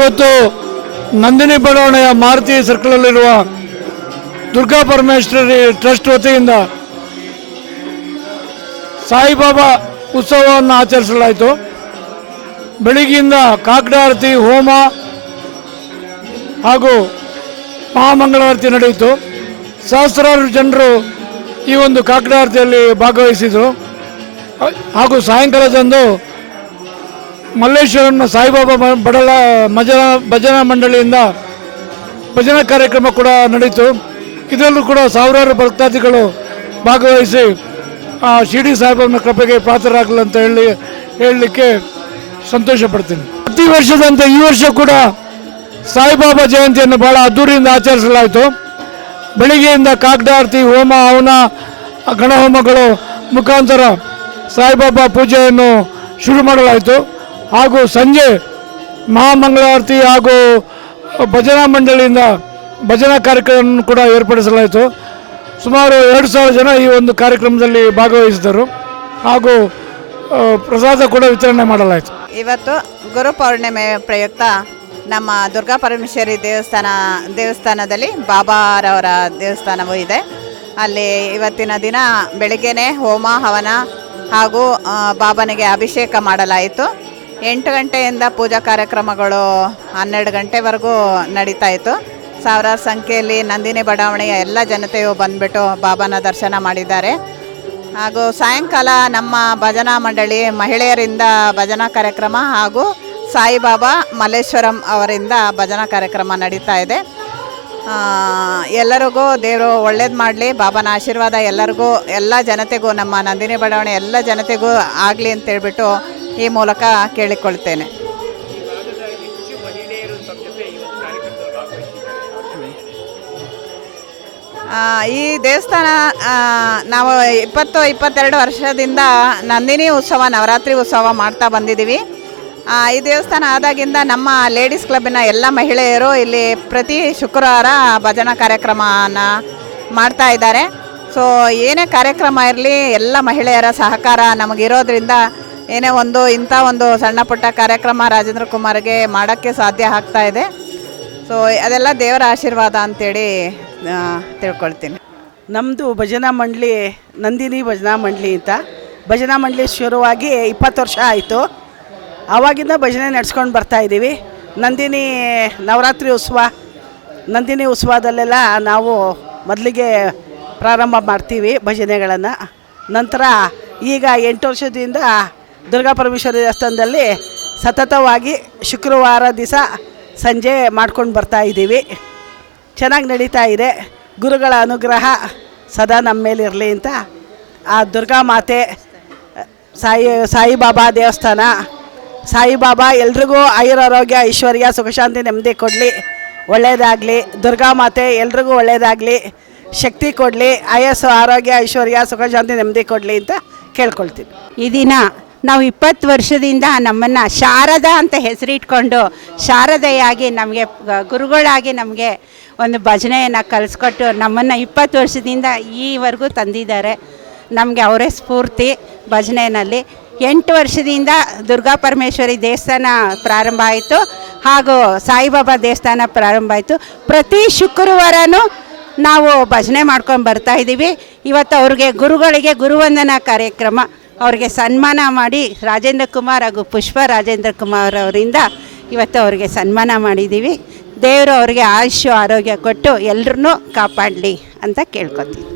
ಇವತ್ತು ನಂದಿನಿ ಬಡಾವಣೆಯ ಮಾರುತಿ ಸರ್ಕಲಲ್ಲಿರುವ ದುರ್ಗಾ ಪರಮೇಶ್ವರಿ ಟ್ರಸ್ಟ್ ವತಿಯಿಂದ ಸಾಯಿಬಾಬಾ ಉತ್ಸವವನ್ನು ಆಚರಿಸಲಾಯಿತು. ಬೆಳಿಗ್ಗೆಯಿಂದ ಕಾಕಡಾರತಿ ಹೋಮ ಹಾಗೂ ಮಹಾಮಂಗಳಾರತಿ ನಡೆಯಿತು. ಸಹಸ್ರಾರು ಜನರು ಈ ಒಂದು ಕಾಕಡಾರತಿಯಲ್ಲಿ ಭಾಗವಹಿಸಿದರು. ಹಾಗೂ ಸಾಯಂಕಾಲದಂದು ಮಲ್ಲೇಶ್ವರಂನ ಸಾಯಿಬಾಬಾ ಬಡಲ ಮಜನ ಭಜನಾ ಮಂಡಳಿಯಿಂದ ಭಜನಾ ಕಾರ್ಯಕ್ರಮ ಕೂಡ ನಡೀತು. ಇದರಲ್ಲೂ ಕೂಡ ಸಾವಿರಾರು ಭಕ್ತಾದಿಗಳು ಭಾಗವಹಿಸಿ ಶಿರ್ಡಿ ಸಾಯಿಬಾಬನ ಕೃಪೆಗೆ ಪಾತ್ರರಾಗಲಿ ಅಂತ ಹೇಳಿ ಹೇಳಲಿಕ್ಕೆ ಸಂತೋಷ ಪಡ್ತೀನಿ ಪ್ರತಿ ವರ್ಷದಂತೆ ಈ ವರ್ಷ ಕೂಡ ಸಾಯಿಬಾಬಾ ಜಯಂತಿಯನ್ನು ಬಹಳ ಅದ್ದೂರಿಯಿಂದ ಆಚರಿಸಲಾಯಿತು. ಬೆಳಿಗ್ಗೆಯಿಂದ ಕಾಗ್ಡಾರತಿ, ಹೋಮ, ಹವನ, ಗಣಹೋಮಗಳು ಮುಖಾಂತರ ಸಾಯಿಬಾಬಾ ಪೂಜೆಯನ್ನು ಶುರು ಮಾಡಲಾಯಿತು. ಹಾಗೂ ಸಂಜೆ ಮಹಾಮಂಗಳಾರತಿ ಹಾಗೂ ಭಜನಾ ಮಂಡಳಿಯಿಂದ ಭಜನಾ ಕಾರ್ಯಕ್ರಮವನ್ನು ಕೂಡ ಏರ್ಪಡಿಸಲಾಯಿತು. ಸುಮಾರು ಎರಡು ಸಾವಿರ ಜನ ಈ ಒಂದು ಕಾರ್ಯಕ್ರಮದಲ್ಲಿ ಭಾಗವಹಿಸಿದರು ಹಾಗೂ ಪ್ರಸಾದ ಕೂಡ ವಿತರಣೆ ಮಾಡಲಾಯಿತು. ಇವತ್ತು ಗುರು ಪೌರ್ಣಿಮೆ ಪ್ರಯುಕ್ತ ನಮ್ಮ ದುರ್ಗಾ ಪರಮೇಶ್ವರಿ ದೇವಸ್ಥಾನ, ದೇವಸ್ಥಾನದಲ್ಲಿ ಬಾಬಾರವರ ದೇವಸ್ಥಾನವೂ ಇದೆ. ಅಲ್ಲಿ ಇವತ್ತಿನ ದಿನ ಬೆಳಗ್ಗೆನೇ ಹೋಮ, ಹವನ ಹಾಗೂ ಬಾಬನಿಗೆ ಅಭಿಷೇಕ ಮಾಡಲಾಯಿತು. ಎಂಟು ಗಂಟೆಯಿಂದ ಪೂಜಾ ಕಾರ್ಯಕ್ರಮಗಳು ಹನ್ನೆರಡು ಗಂಟೆವರೆಗೂ ನಡೀತಾ ಇತ್ತು. ಸಾವಿರಾರು ಸಂಖ್ಯೆಯಲ್ಲಿ ನಂದಿನಿ ಬಡಾವಣೆಯ ಎಲ್ಲ ಜನತೆಯು ಬಂದುಬಿಟ್ಟು ಬಾಬಾನ ದರ್ಶನ ಮಾಡಿದ್ದಾರೆ. ಹಾಗೂ ಸಾಯಂಕಾಲ ನಮ್ಮ ಭಜನಾ ಮಂಡಳಿ ಮಹಿಳೆಯರಿಂದ ಭಜನಾ ಕಾರ್ಯಕ್ರಮ ಹಾಗೂ ಸಾಯಿಬಾಬಾ ಮಲ್ಲೇಶ್ವರಂ ಅವರಿಂದ ಭಜನಾ ಕಾರ್ಯಕ್ರಮ ನಡೀತಾ ಇದೆ. ಎಲ್ಲರಿಗೂ ದೇವರು ಒಳ್ಳೇದು ಮಾಡಲಿ, ಬಾಬಾನ ಆಶೀರ್ವಾದ ಎಲ್ಲರಿಗೂ, ಎಲ್ಲ ಜನತೆಗೂ, ನಮ್ಮ ನಂದಿನಿ ಬಡಾವಣೆ ಎಲ್ಲ ಜನತೆಗೂ ಆಗಲಿ ಅಂತೇಳ್ಬಿಟ್ಟು ಈ ಮೂಲಕ ಕೇಳಿಕೊಳ್ತೇನೆ. ಈ ದೇವಸ್ಥಾನ ನಾವು ಇಪ್ಪತ್ತು, ಇಪ್ಪತ್ತೆರಡು ವರ್ಷದಿಂದ ನಂದಿನಿ ಉತ್ಸವ, ನವರಾತ್ರಿ ಉತ್ಸವ ಮಾಡ್ತಾ ಬಂದಿದ್ದೀವಿ. ಈ ದೇವಸ್ಥಾನ ಆದಾಗಿಂದ ನಮ್ಮ ಲೇಡೀಸ್ ಕ್ಲಬ್ಬಿನ ಎಲ್ಲ ಮಹಿಳೆಯರು ಇಲ್ಲಿ ಪ್ರತಿ ಶುಕ್ರವಾರ ಭಜನಾ ಕಾರ್ಯಕ್ರಮನ ಮಾಡ್ತಾ ಇದ್ದಾರೆ. ಸೊ ಏನೇ ಕಾರ್ಯಕ್ರಮ ಇರಲಿ, ಎಲ್ಲ ಮಹಿಳೆಯರ ಸಹಕಾರ ನಮಗಿರೋದ್ರಿಂದ ಏನೇ ಒಂದು ಇಂಥ ಒಂದು ಸಣ್ಣ ಪುಟ್ಟ ಕಾರ್ಯಕ್ರಮ ರಾಜೇಂದ್ರ ಕುಮಾರ್ಗೆ ಮಾಡೋಕ್ಕೆ ಸಾಧ್ಯ ಆಗ್ತಾ ಇದೆ. ಸೊ ಅದೆಲ್ಲ ದೇವರ ಆಶೀರ್ವಾದ ಅಂತೇಳಿ ತಿಳ್ಕೊಳ್ತೀನಿ. ನಮ್ಮದು ಭಜನಾ ಮಂಡಳಿ, ನಂದಿನಿ ಭಜನಾ ಮಂಡಳಿ ಅಂತ. ಭಜನಾ ಮಂಡಳಿ ಶುರುವಾಗಿ ಇಪ್ಪತ್ತು ವರ್ಷ ಆಯಿತು. ಆವಾಗಿಂದ ಭಜನೆ ನಡೆಸ್ಕೊಂಡು ಬರ್ತಾ ಇದ್ದೀವಿ ನಂದಿನಿ ನವರಾತ್ರಿ ಉತ್ಸವ, ನಂದಿನಿ ಉತ್ಸವದಲ್ಲೆಲ್ಲ ನಾವು ಮೊದಲಿಗೆ ಪ್ರಾರಂಭ ಮಾಡ್ತೀವಿ ಭಜನೆಗಳನ್ನು. ನಂತರ ಈಗ ಎಂಟು ವರ್ಷದಿಂದ ದುರ್ಗಾ ಪರಮೇಶ್ವರಿ ದೇವಸ್ಥಾನದಲ್ಲಿ ಸತತವಾಗಿ ಶುಕ್ರವಾರ ದಿವಸ ಸಂಜೆ ಮಾಡ್ಕೊಂಡು ಬರ್ತಾ ಇದ್ದೀವಿ. ಚೆನ್ನಾಗಿ ನಡೀತಾ ಇದೆ. ಗುರುಗಳ ಅನುಗ್ರಹ ಸದಾ ನಮ್ಮ ಮೇಲೆ ಇರಲಿ ಅಂತ ಆ ದುರ್ಗಾ ಮಾತೆ, ಸಾಯಿ, ಸಾಯಿಬಾಬಾ ದೇವಸ್ಥಾನ. ಸಾಯಿಬಾಬಾ, ಎಲ್ರಿಗೂ ಆಯುರಾರೋಗ್ಯ, ಐಶ್ವರ್ಯ ಸುಖಶಾಂತಿ ನೆಮ್ಮದಿ ಕೊಡಲಿ. ಒಳ್ಳೆಯದಾಗಲಿ ದುರ್ಗಾ ಮಾತೆ, ಎಲ್ರಿಗೂ ಒಳ್ಳೆಯದಾಗಲಿ ಶಕ್ತಿ ಕೊಡಲಿ. ಆಯಸ್ಸು, ಆರೋಗ್ಯ, ಐಶ್ವರ್ಯ ಸುಖಶಾಂತಿ ನೆಮ್ಮದಿ ಕೊಡಲಿ ಅಂತ ಕೇಳ್ಕೊಳ್ತೀನಿ ಈ ದಿನ ನಾವು ಇಪ್ಪತ್ತು ವರ್ಷದಿಂದ ನಮ್ಮನ್ನು ಶಾರದಾ ಅಂತ ಹೆಸರಿಟ್ಕೊಂಡು ಶಾರದೆಯಾಗಿ ನಮಗೆ ಗುರುಗಳಾಗಿ ನಮಗೆ ಒಂದು ಭಜನೆಯನ್ನು ಕಲಿಸ್ಕೊಟ್ಟು ನಮ್ಮನ್ನು ಇಪ್ಪತ್ತು ವರ್ಷದಿಂದ ಈವರೆಗೂ ತಂದಿದ್ದಾರೆ. ನಮಗೆ ಅವರೇ ಸ್ಫೂರ್ತಿ ಭಜನೆಯಲ್ಲಿ. ಎಂಟು ವರ್ಷದಿಂದ ದುರ್ಗಾ ಪರಮೇಶ್ವರಿ ದೇವಸ್ಥಾನ ಪ್ರಾರಂಭ ಆಯಿತು ಹಾಗೂ ಸಾಯಿಬಾಬಾ ದೇವಸ್ಥಾನ ಪ್ರಾರಂಭ ಆಯಿತು. ಪ್ರತಿ ಶುಕ್ರವಾರನೂ ನಾವು ಭಜನೆ ಮಾಡ್ಕೊಂಡು ಬರ್ತಾ ಇದ್ದೀವಿ. ಇವತ್ತು ಅವ್ರಿಗೆ, ಗುರುಗಳಿಗೆ ಗುರುವಂದನಾ ಕಾರ್ಯಕ್ರಮ. ಅವ್ರಿಗೆ ಸನ್ಮಾನ ಮಾಡಿ ರಾಜೇಂದ್ರ ಕುಮಾರ್ ಹಾಗೂ ಪುಷ್ಪ ರಾಜೇಂದ್ರ ಕುಮಾರ್ ಅವರಿಂದ ಇವತ್ತು ಅವ್ರಿಗೆ ಸನ್ಮಾನ ಮಾಡಿದ್ದೀವಿ. ದೇವರು ಅವ್ರಿಗೆ ಆಯುಷ್ಯ ಆರೋಗ್ಯ ಕೊಟ್ಟು ಎಲ್ಲರನ್ನೂ ಕಾಪಾಡಲಿ ಅಂತ ಕೇಳ್ಕೊತೀನಿ